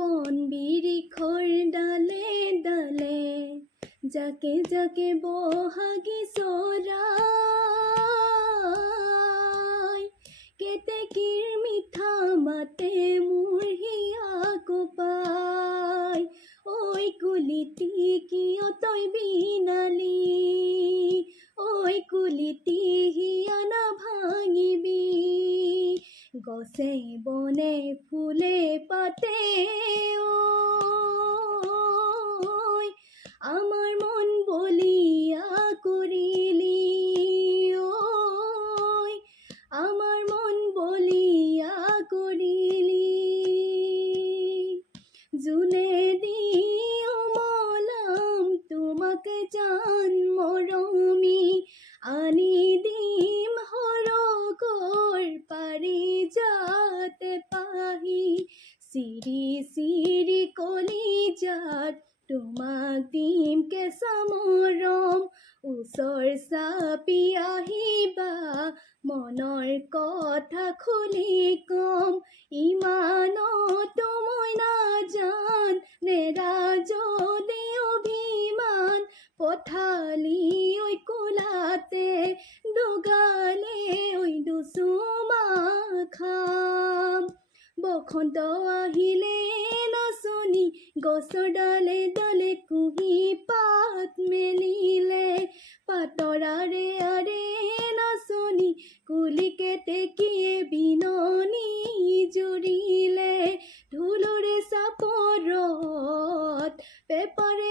বন বিৰিখৰ ডালে ডালে জাকে জাকে বহাগী চৰাই কেতেকীৰ মিঠা মাতে মোৰ হিয়া কোপাই ঐ কুলিটি কিয় তই বিনালি ঐ কুলিটি হিয়া নাভাঙিবি গছে বনে ফুলে পাতে ঐ আমার মন বলিয়া করিলি ঐ আমার মন বলিয়া করিলি জুনে দিও মলাম তোমাকে জান মরমি আনি দিম হৰকৰ পাৰি যাতে পাহি চিৰি চিৰি কলিজাত তোমাক দিম কেঁচা মৰম ওচৰ চাপি আহিবা মনৰ কথা খুলি কম ইমানতো মই নাজান নেৰা যদি অভিমান পঠালি ঐ কোলাতে দুগালে ঐ দুচুমা খাম বসন্ত আহিলে নাচনি গছৰ ডালে ডালে কুহি পাত মেলিলে পাতৰাৰে আৰে নাচনি কুলি কেতেকীয়ে বিননি জুৰিলে ঢোলৰে চাপৰত পেপাৰে